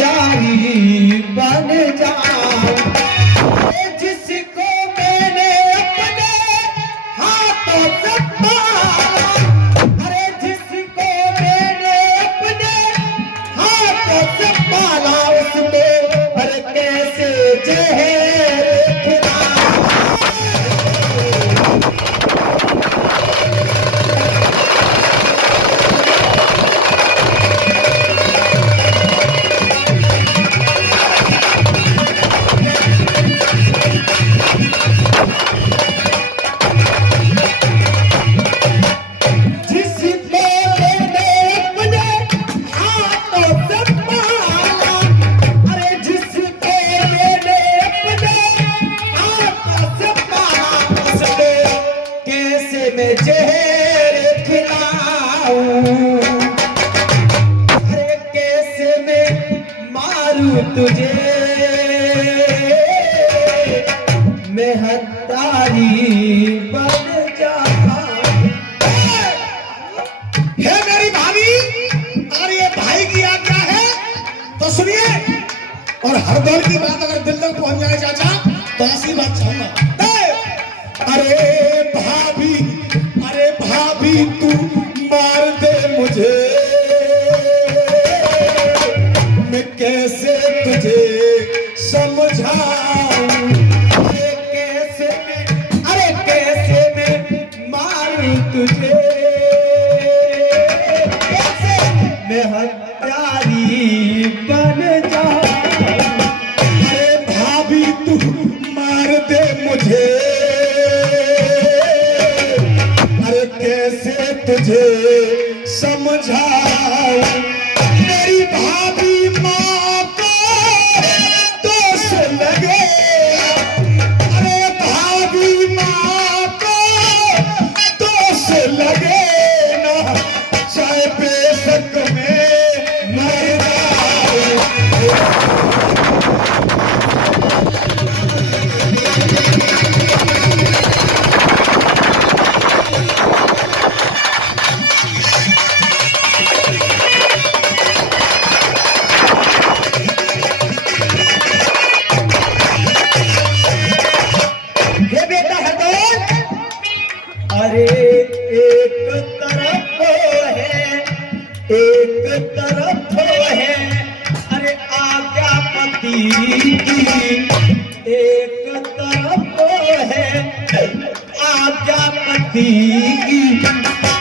प्यारी बन जाऊं। जिसको मैंने अपने हाथों से पाला, अरे जिसको मैंने अपने हाथों से पाला, उसको अरे कैसे जहर खिलाऊं। मैं जहर खिलाऊं, अरे कैसे मैं मारूं तुझे, मैं हत्यारी बन जाऊं। हे मेरी भाभी, और ये भाई की आज्ञा है तो सुनिए, और हरदौल की बात अगर दिल तक पहुंच जाए चाचा तो ऐसी बात चाहूंगा। अरे भाभी, अरे भाभी तू मार दे मुझे, मैं कैसे तुझे समझाऊं। अरे कैसे मैं मारूं तुझे, कैसे मैं हत्यारी बन जाऊं। अरे भाभी तू मार दे मुझे, कैसे तुझे समझाऊं। मेरी भाभी माँ को दोष लगे, अरे भाभी माँ को दोष लगे ना, चाहे बेशक में मर जाऊं। अरे एक तरफ है, एक तरफ है, अरे आज्ञापति की, एक तरफ है आज्ञापति की,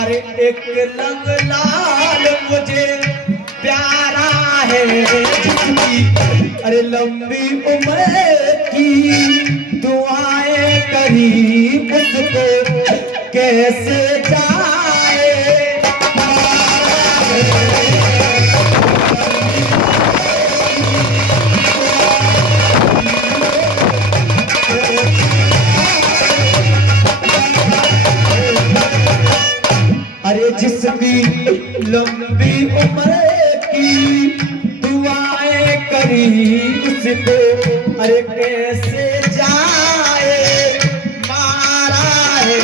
अरे एक लंगलाल मुझे प्यारा है जिसकी, अरे लंबी उम्र की दुआएं करी मुझको कैसे जाए। अरे जिसकी लंबी उम्र की दुआएं करी उसको, अरे कैसे जाए मारा है।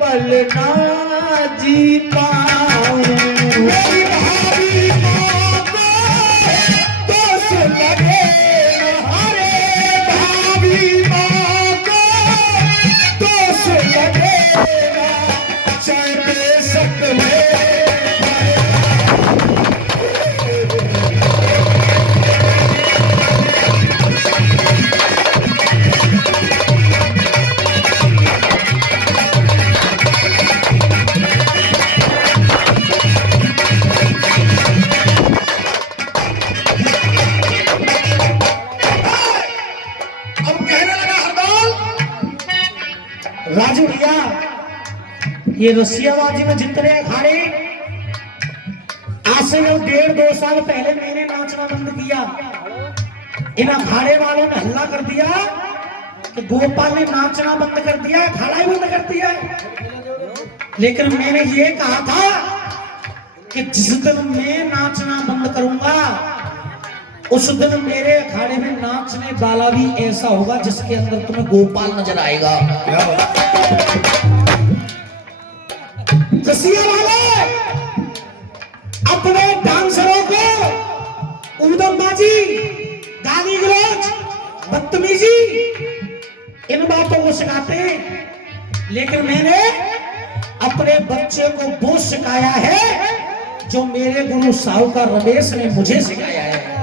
पल ना जी पाऊं, मेरी भाभी माँ को दोष लगे, अरे भाभी माँ को दोष लगे, चाहे बेशक में। राजू भैया, ये रसियाबाजी में जितने अखाड़े आज से 1.5-2 साल पहले मैंने नाचना बंद किया, इन अखाड़े वालों ने हल्ला कर दिया कि गोपाल ने नाचना बंद कर दिया, अखाड़ा ही बंद कर दिया। लेकिन मैंने ये कहा था कि जिस दिन मैं नाचना बंद करूंगा उस दिन मेरे अखाड़े में नाचने वाला भी ऐसा होगा जिसके अंदर तुम्हें गोपाल नजर आएगा। रसिया वाले अपने डांसरों को उदमबाजी, गाली गलौज, बदतमीजी इन बातों को सिखाते हैं, लेकिन मैंने अपने बच्चे को वो सिखाया है जो मेरे गुरु साहूकार रमेश ने मुझे सिखाया है।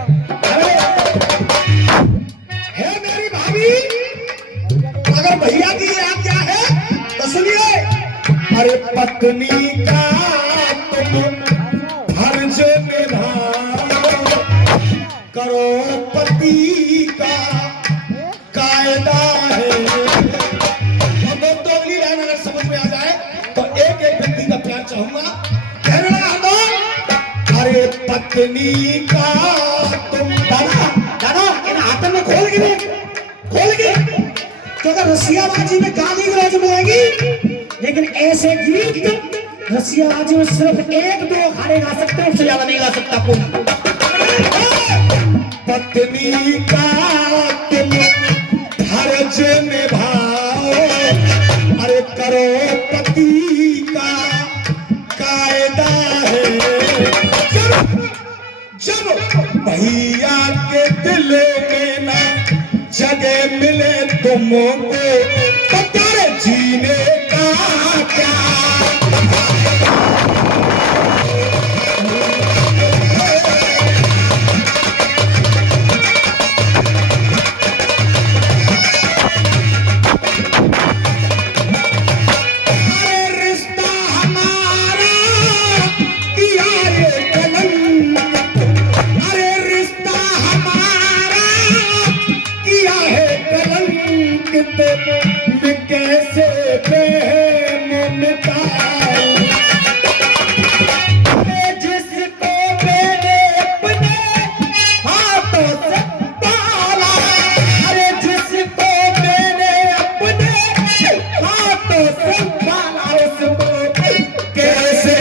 मेरी भाभी, अगर भैया की आज्ञा है तो सुनिए। अरे पत्नी का तुम फर्ज निभाओ, करो पति का कायदा है। अब तो अगली लाइन अगर समझ में आ जाए तो एक एक व्यक्ति का प्यार चाहूंगा। कहने लगा अरे पत्नी का तुम, दादा दादा इन हाथों में खोल के क्योंकि रसियाबाजी में गाली गलौज मिलेगी, लेकिन ऐसे गीत रसियाबाजी में सिर्फ एक दो अखाड़े गा सकते हैं, उससे ज्यादा नहीं गा सकता कोई। पत्नी का तुम फर्ज निभाओ, अरे करो पति का कायदा है। जब भैया के दिल में ना जगह मिले तुमको तो तेरे जीने का क्या। कैसे जिसको मैंने अपने हाथों से पाला, अरे जिसको मैंने अपने हाथों से पाला उसको कैसे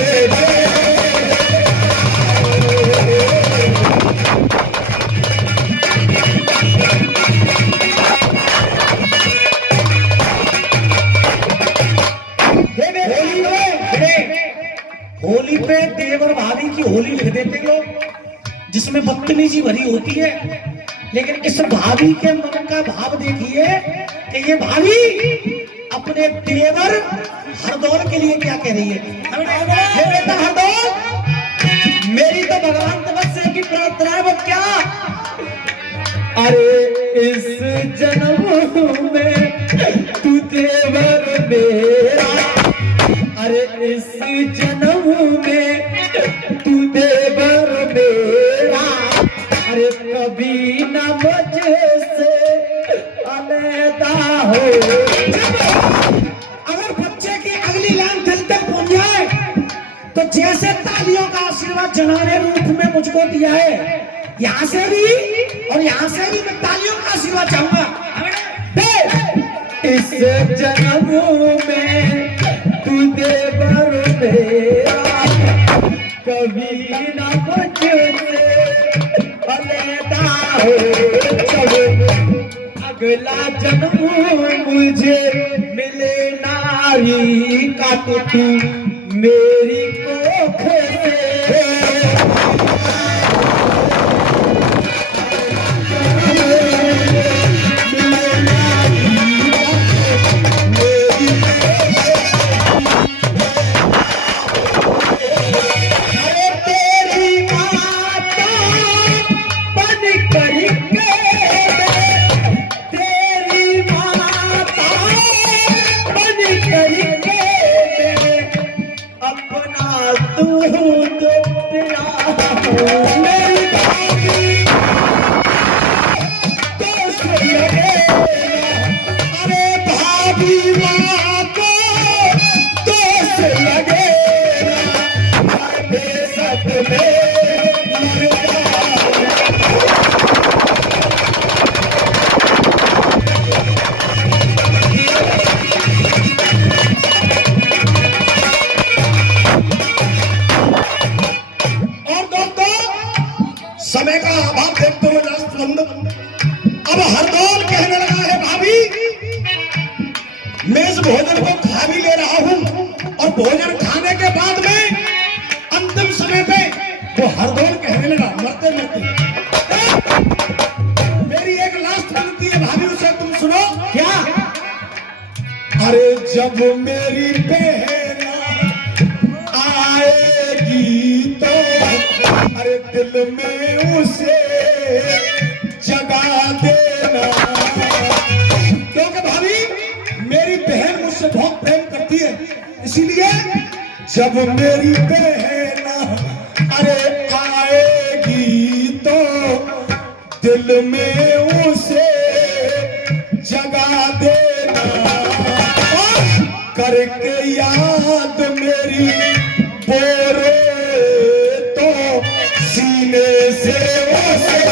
होली पे देवर भाभी की होली लिख देते लोग, जिसमें बदतमीजी भरी होती है, लेकिन इस भाभी के मन का भाव देखिए कि ये भाभी अपने देवर हरदौल के लिए क्या कह रही है। हे बेटा हरदौल, मेरी तो भगवान तपस्या की प्रार्थना है, वो क्या। अरे इस जन्म में तू देवर मेरा, अरे इस जन्म में तू देवर मेरा, अरे कभी न मुझसे अलग हो। अगर बच्चे की अगली लाइन दिल तक पहुंच जाए तो जैसे तालियों का आशीर्वाद जनाने रूप में मुझको दिया है, यहां से भी और यहां से भी मैं तालियों का आशीर्वाद चाहूंगा। इस जन्म में तू देवर मेरा, कभी ना मुझसे अलग हो। अगला जन्म मुझे मिले नारी का तो तू मेरी कोख से। अपना तू जब मेरी बहन आएगी तो अरे दिल में उसे जगा देना। क्योंकि भाभी मेरी बहन मुझसे बहुत प्रेम करती है, इसीलिए जब मेरी बहन अरे आएगी तो दिल में उसे जगा देना। करके याद मेरी बोरे तो सीने से उसे